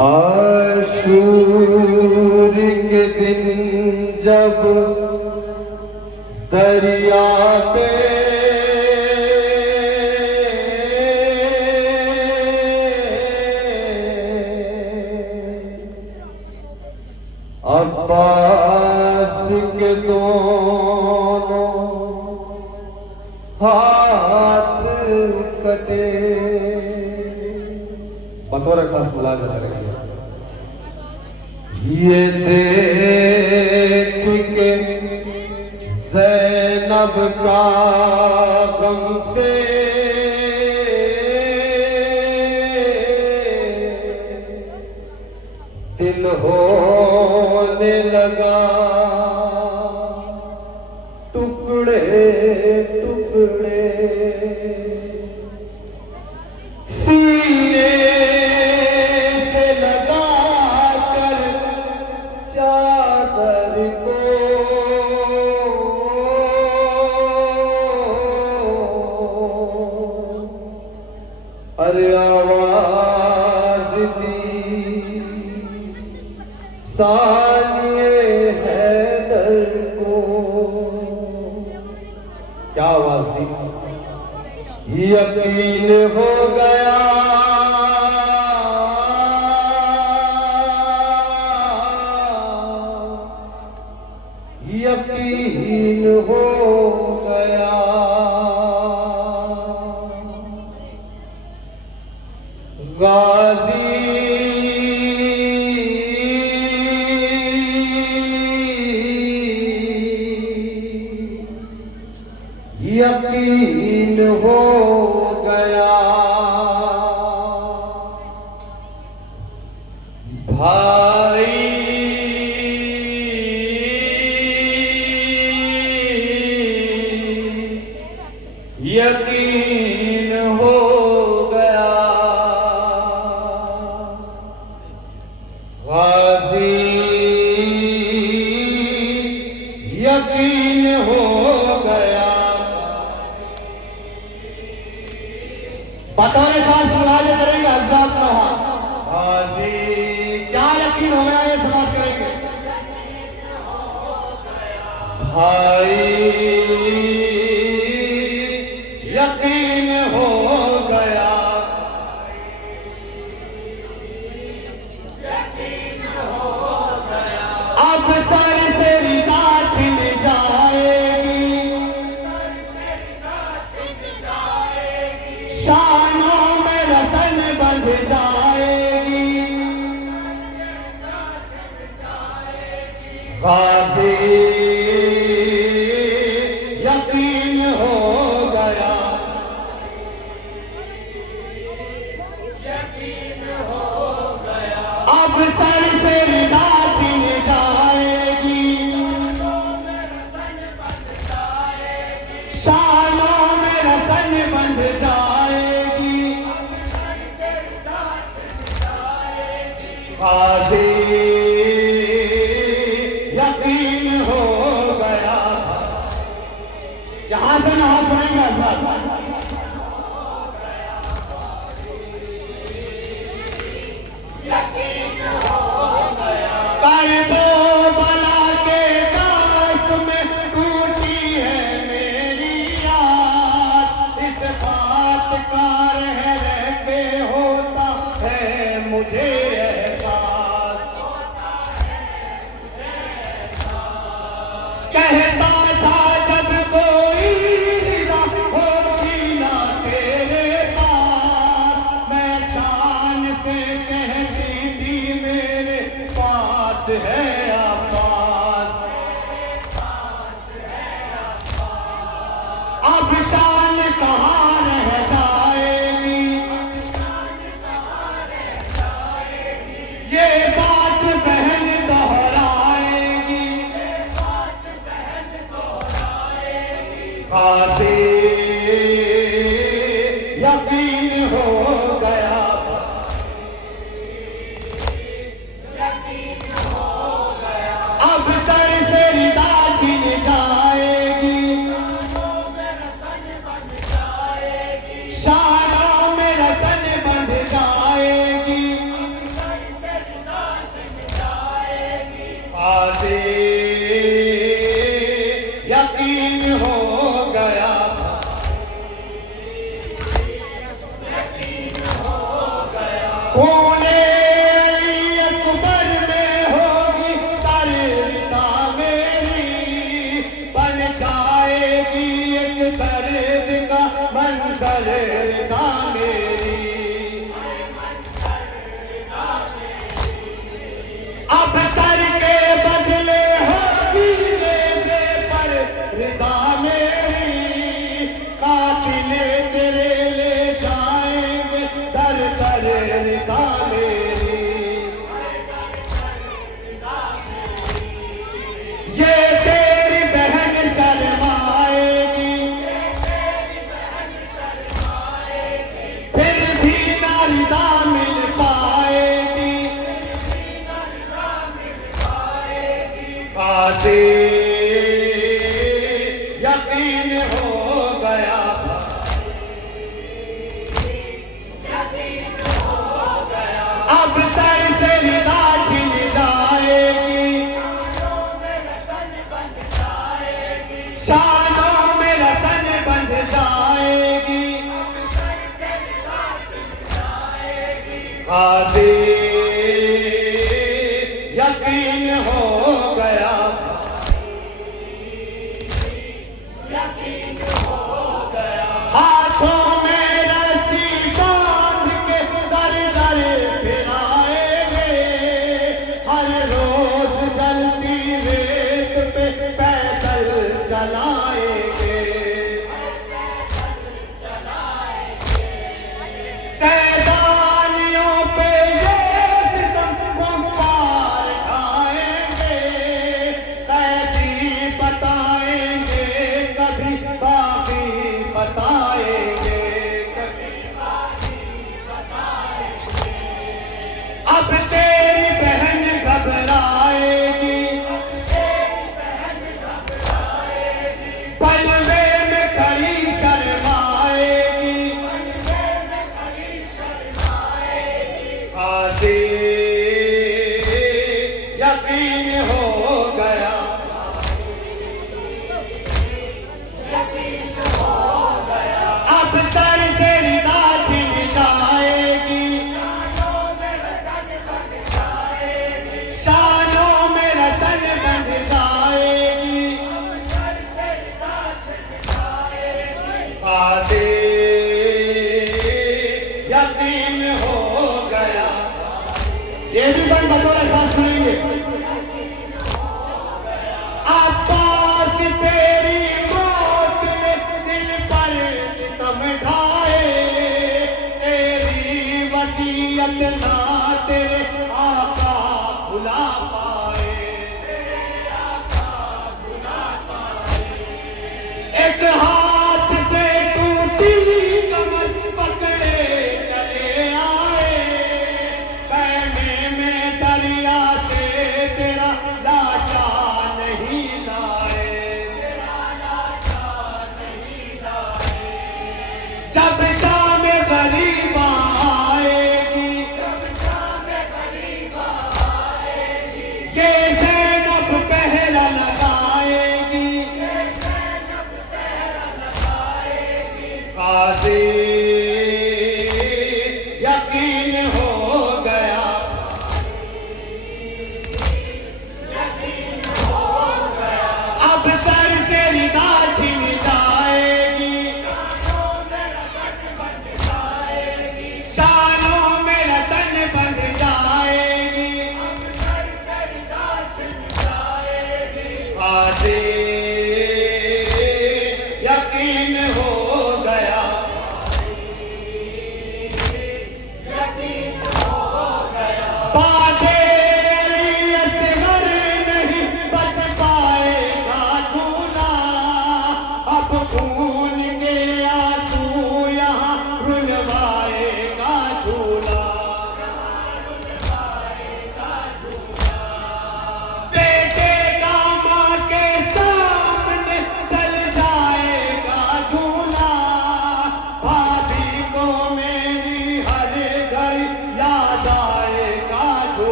आशूर के दिन जब दरिया पे अब्बास के दोनों हाथ कटे, बतौर खास मुलाज़ा करेंगे। ये देख के ज़ैनब का गम से दिल होने लगा टुकड़े टुकड़े, सीने से लगा कर चादर को अरे आवाज दी सानिए हैदर को। क्या आवाज दी? यकीन हो गया यकीन हो गया। गाजी यकीन हो गया। भाई यकीन हो गया। गाजी यकीन हो गया। बतौर खास मुलाज़ा करेंगे हज़रात लोहा। गाजी क्या यकीन हो गया, ये समाप्त करेंगे। भाई यकीन हो गया। अब सर से रिदा छिन जाएगी, शानों में रसन बंध जाएगी। गाज़ी यकीन हो गया। अब सर से रिदा छिन जाएगी, शानों में रसन बंध जाएगी। गाज़ी यकीन हो गया। यहां से नहा सुनेंगे हज़रात। करबला के दास्त में टूटी है मेरी आस, इस बात का रह रह के होता है मुझे एहसास। कहता था जब कोई निगाह होगी ना तेरे पास, मैं शान से कहती थी मेरे पास है अब्बास। अब शान कहाँ रह जाएगी, ये बात बहन दोहराएगी। गाज़ी यकीन हो गया। यकीन हो खूने अकबर में होगी तरबिता मेरी, बन जाएगी एक दर्द का मंजर रिदा मेरी। अब सर के बदले होगी नेज़े पर रिदा मेरी, कातिले तेरे ले जाएंगे दर दर रिदा मेरी। ये तेरी बहन शर्माएगी, फिर भी ना रिदा मिल पाएगी। काशी यकीन हो गया, अब सर से रिदा छिन जाएगी, शानों में रसन बंध जाएगी। काशी यकीन हो गया, हाथों में रस्सी बांध के दर दर फिराएंगे, हर रोज जलती रेत पे पैदल चलाएंगे। सैलानियों पे ये सितम गुब्बार ढाएंगे, कैदी बताएंगे कभी बाकी बताएंगे। अब तेरी बहन घबराएगी, पलवे में खड़ी शर्माएगी। काशी यकीन हो गया, अब सर से रिदा छिन जाएगी, शानों में रसन बंध जाएगी। काशी यकीन हो गया, ये भी बन बतौर अल्फाज सुनेंगे। अब्बास तेरी मौत ने दिल पर सितम ढाए, तेरी वसीयत ना तेरे आका भुला पाए। एक हाथ से टूटी कमर पकड़े चले आए, कहने में दरिया से तेरा लाशा नहीं लाए। जब शाम गरीबा आएगी,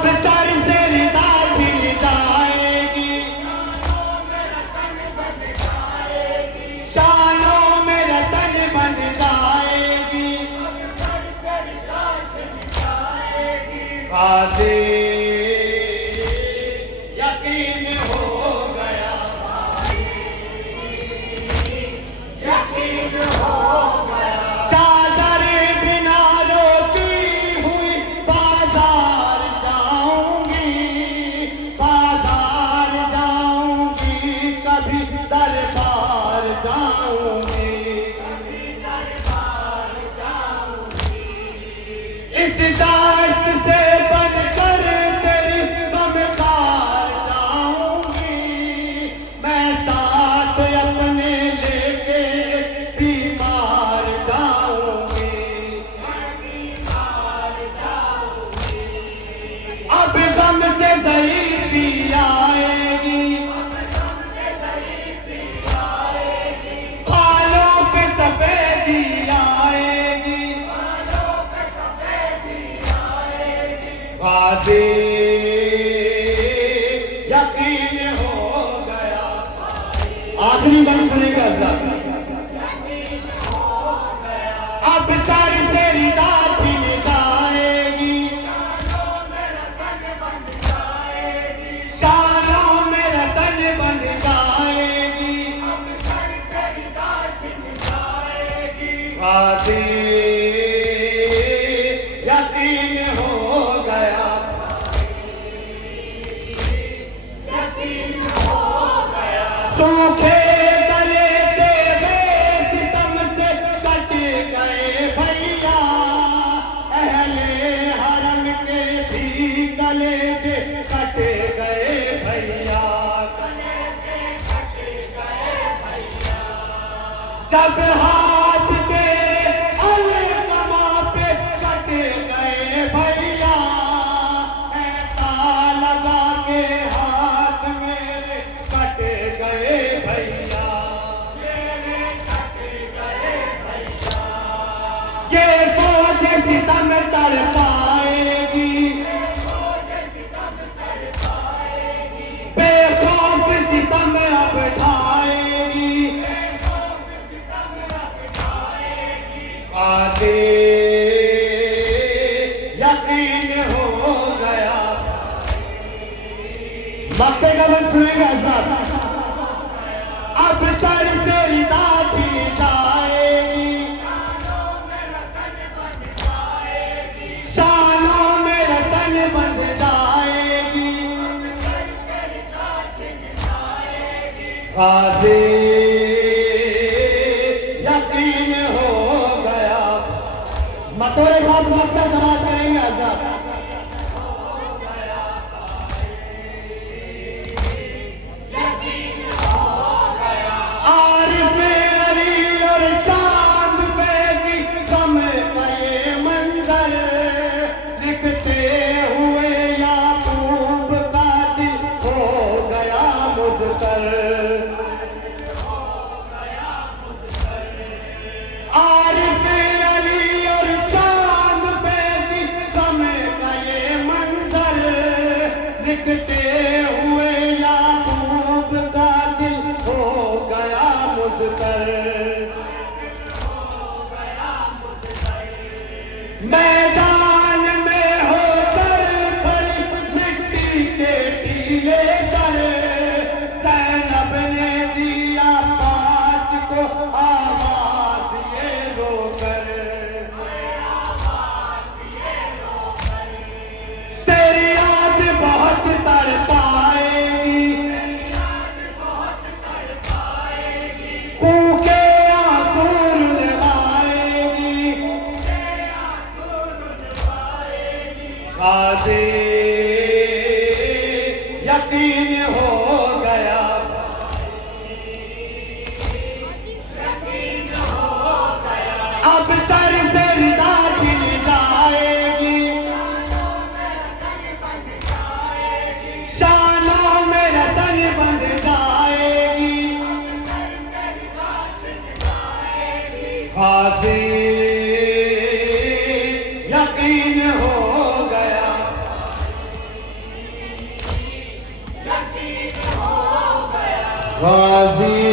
अब सर से रिदा छिन जाएगी, शानों में रसन बन जाएगी, काज़ी यकीन हो गया भाई, यकीन हो गया। चादर बिना रोती हुई बाजार जाऊंगी, बाजार जाऊंगी, कभी दरबार जाऊंगी, कभी दरबार जाऊंगी। इस दास्त से बनकर तेरी ममकार जाऊंगी, मैं साथ अपने लेके बीमार जाऊंगी, बीमार जाऊंगी। अब गम से ज़ईफ़ी आएगी, बालों पे सफेदी आएगी, काज़ी यकीन हो गया। आखिरी बार सुनेगा हज़रत। अब सर से रिदा छिन जाएगी, शानों में रसन बन जाएगी, काज़ी यकीन हो गया, यकीन हो गया। सूखे गले तेरे सितम से कट गए भैया, अहले हरम के भी कलेजे कट गए भैया, कलेजे कट गए भैया। जब हाथ तेरे अलकमा पे कट गए भैया, ऐसा लगा के हाथ मेरे कट गए भैया, मेरे कट गए भैया। ये फौज सितम तर पाएगी, बेखौफ सितम अब ढाएगी, काज़ी यकीन हो गया। मक्के का बंद सुनेगा हज़रत। अब सर से रिदा छिन जाएगी, शानों में रसन बन जाएगी, काज़ी यकीन हो गया। मतोरे खास मक्का समाप्त करेंगे हज़रत। आरिफ अली और चांद फैज़ी गम का ये मंजर, लिखते हुए याकूब का दिल हो गया मुज़्तर, आरिफ अली और चांद फैज़ी गम का ये मंजर, लिखते हुए याकूब का दिल हो गया मुज़्तर। मैदान में होकर खड़ी मिट्टी के टीले पर, ज़ैनब ने दिया पास को आवाज़ ये रोकर, तेरी याद बहुत तड़पाएगी, फूके आंसू रुलवाएगी, काज़ी यकीन हो गया, अब सर से रिदा छिन जाएगी, शानों में रसन बन जाएगी, काज़ी यकीन हो गया। गाजी